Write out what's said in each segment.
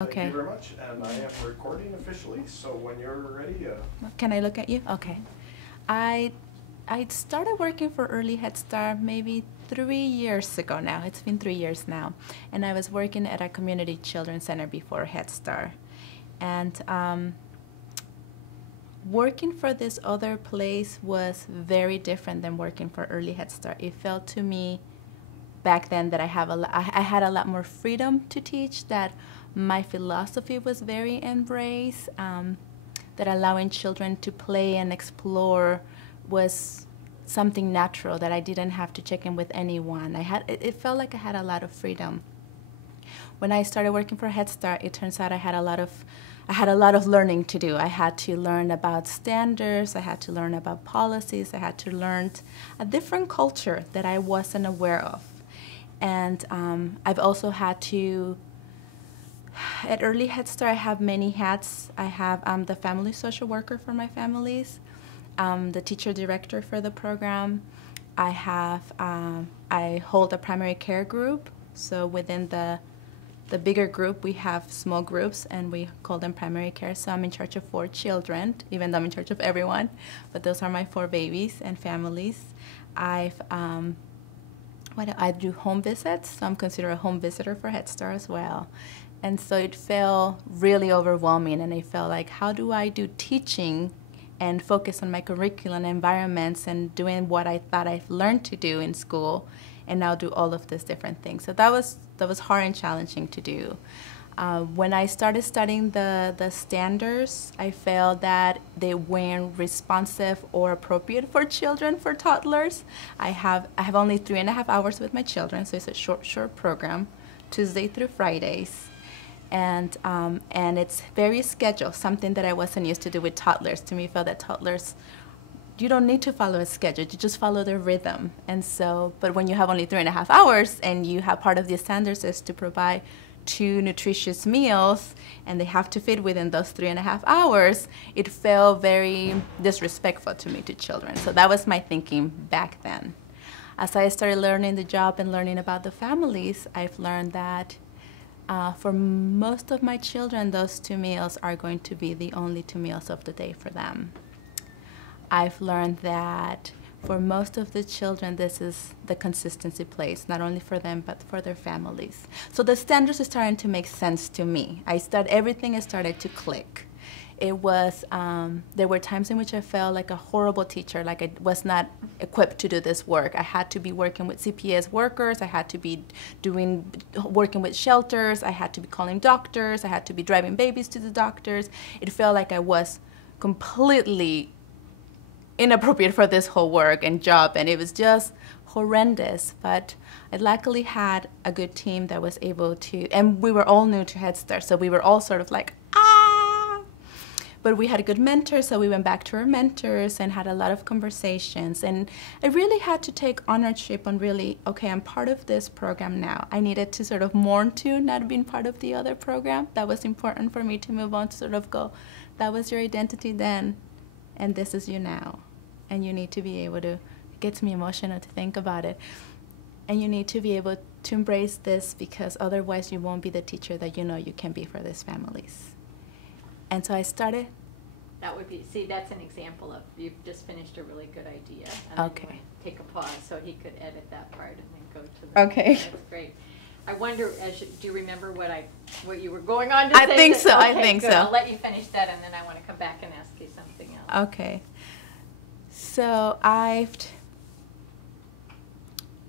Thank Okay. you very much, and I am recording officially, so when you're ready, Can I look at you? Okay. I started working for Early Head Start maybe 3 years ago now. It's been 3 years now. And I was working at a community children's center before Head Start. And working for this other place was very different than working for Early Head Start. It felt to me back then that I had a lot more freedom to teach, that my philosophy was very embraced, that allowing children to play and explore was something natural, that I didn't have to check in with anyone. It felt like I had a lot of freedom. When I started working for Head Start, it turns out I had a lot of learning to do. I had to learn about standards, I had to learn about policies, I had to learn a different culture that I wasn't aware of. And I've also had to, at Early Head Start, I have many hats. I have the family social worker for my families, the teacher director for the program. I hold a primary care group. So within the bigger group, we have small groups, and we call them primary care. So I'm in charge of 4 children, even though I'm in charge of everyone. But those are my 4 babies and families. I do home visits, so I'm considered a home visitor for Head Start as well. And so it felt really overwhelming, and I felt like, how do I do teaching and focus on my curriculum environments and doing what I thought I've learned to do in school, and now do all of these different things. So that was hard and challenging to do. When I started studying the standards, I felt that they weren't responsive or appropriate for children, for toddlers. I have only 3.5 hours with my children, so it's a short program, Tuesday through Fridays. And it's very scheduled, something that I wasn't used to do with toddlers. To me, I felt that toddlers, you don't need to follow a schedule, you just follow their rhythm. And so, but when you have only 3.5 hours, and you have part of the standards is to provide 2 nutritious meals, and they have to fit within those 3.5 hours, it felt very disrespectful to me, to children. So that was my thinking back then. As I started learning the job and learning about the families, I've learned that for most of my children, those 2 meals are going to be the only 2 meals of the day for them. I've learned that for most of the children, this is the consistency place, not only for them, but for their families. So the standards are starting to make sense to me. Everything has started to click. It was, there were times in which I felt like a horrible teacher, like I was not equipped to do this work. I had to be working with CPS workers, I had to be working with shelters, I had to be calling doctors, I had to be driving babies to the doctors. It felt like I was completely inappropriate for this whole work and job, and it was just horrendous. But I luckily had a good team that was able to, and we were all new to Head Start, so we were all sort of like, but we had a good mentor, so we went back to our mentors and had a lot of conversations. And I really had to take ownership on really, okay, I'm part of this program now. I needed to sort of mourn to not being part of the other program. That was important for me to move on, to sort of go, that was your identity then, and this is you now. And you need to be able to, it gets me emotional to think about it, and you need to be able to embrace this, because otherwise you won't be the teacher that you know you can be for these families. And so I started. That would be, see, that's an example of, you've just finished a really good idea. And Okay. then you want to take a pause so he could edit that part and then go to the. Okay. That's great. I wonder, do you remember what you were going on to say? I think so. Okay, I think good. so. I'll let you finish that, and then I want to come back and ask you something else. Okay. So I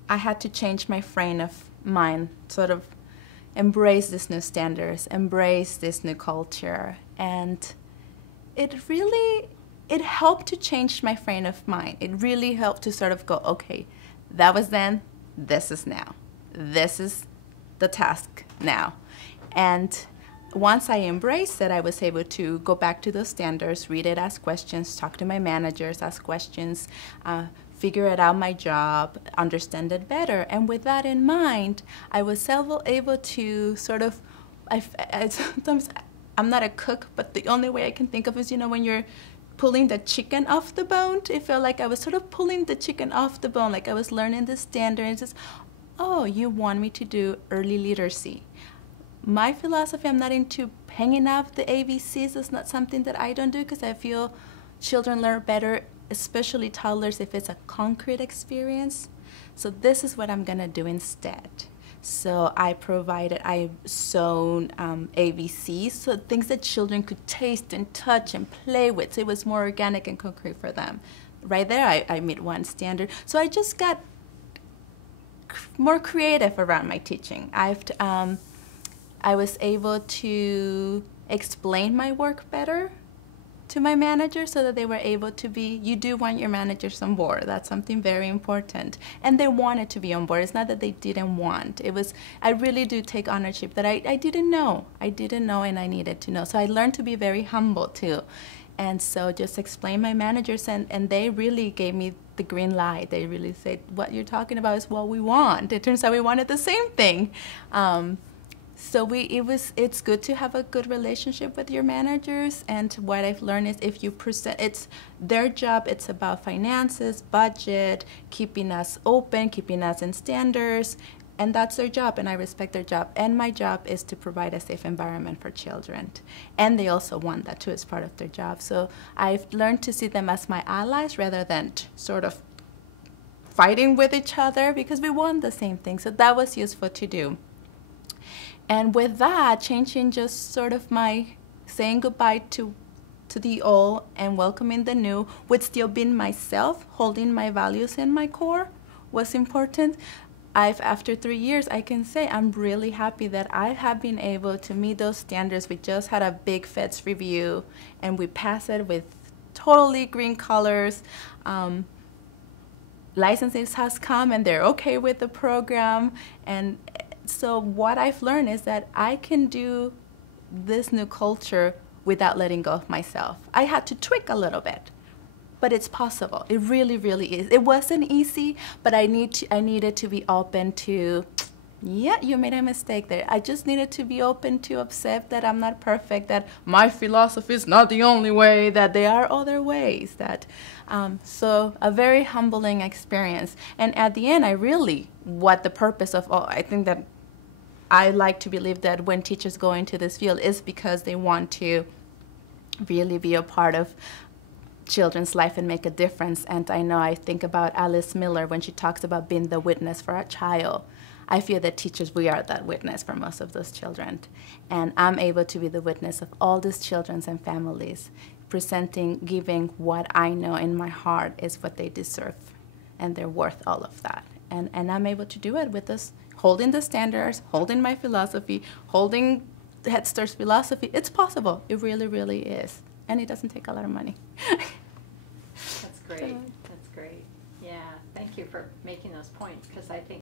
had to change my frame of mind, sort of embrace these new standards, embrace this new culture. And it helped to change my frame of mind. It really helped to sort of go, okay, that was then, this is now. This is the task now. And once I embraced it, I was able to go back to those standards, read it, ask questions, talk to my managers, ask questions, figure it out my job, understand it better. And with that in mind, I was able to sort of, sometimes I'm not a cook, but the only way I can think of is, when you're pulling the chicken off the bone. It felt like I was sort of pulling the chicken off the bone, like I was learning the standards. Oh, you want me to do early literacy. my philosophy, I'm not into hanging out the ABCs. It's not something that I don't do because I feel children learn better, especially toddlers, if it's a concrete experience. So this is what I'm going to do instead. So I sewn ABCs, so things that children could taste and touch and play with. So it was more organic and concrete for them. Right there, I meet one standard. So I just got more creative around my teaching. I was able to explain my work better to my manager so that they were able to be, you do want your managers on board. That's something very important. And they wanted to be on board. It's not that they didn't want. It was, I really do take ownership that I didn't know. I didn't know and I needed to know. So I learned to be very humble too. And so just explain my managers and they really gave me the green light. They really said, what you're talking about is what we want. It turns out we wanted the same thing. So it's good to have a good relationship with your managers, and what I've learned is if you present, it's their job, it's about finances, budget, keeping us open, keeping us in standards, and that's their job, and I respect their job. And my job is to provide a safe environment for children, and they also want that too as part of their job. So I've learned to see them as my allies rather than sort of fighting with each other because we want the same thing. So that was useful to do. And with that, changing just sort of my saying goodbye to the old and welcoming the new, with still being myself, holding my values in my core was important. After 3 years, I can say I'm really happy that I have been able to meet those standards. We just had a big FEDS review, and we passed it with totally green colors. Licenses has come, and they're okay with the program. And so what I've learned is that I can do this new culture without letting go of myself. I had to tweak a little bit, but it's possible. It really, really is. It wasn't easy, but I needed to be open to, yeah, you made a mistake there. I just needed to be open to accept that I'm not perfect, that my philosophy is not the only way, that there are other ways. So a very humbling experience. And at the end, what the purpose of all, I think that I like to believe that when teachers go into this field is because they want to really be a part of children's life and make a difference. And I think about Alice Miller when she talks about being the witness for a child. I feel that teachers, we are that witness for most of those children. And I'm able to be the witness of all these children and families, presenting, giving what I know in my heart is what they deserve. And they're worth all of that. And I'm able to do it with this, holding the standards, holding my philosophy, holding Head Start's philosophy. It's possible. It really, really is. And it doesn't take a lot of money. That's great. That's great. Yeah. Thank you for making those points, because I think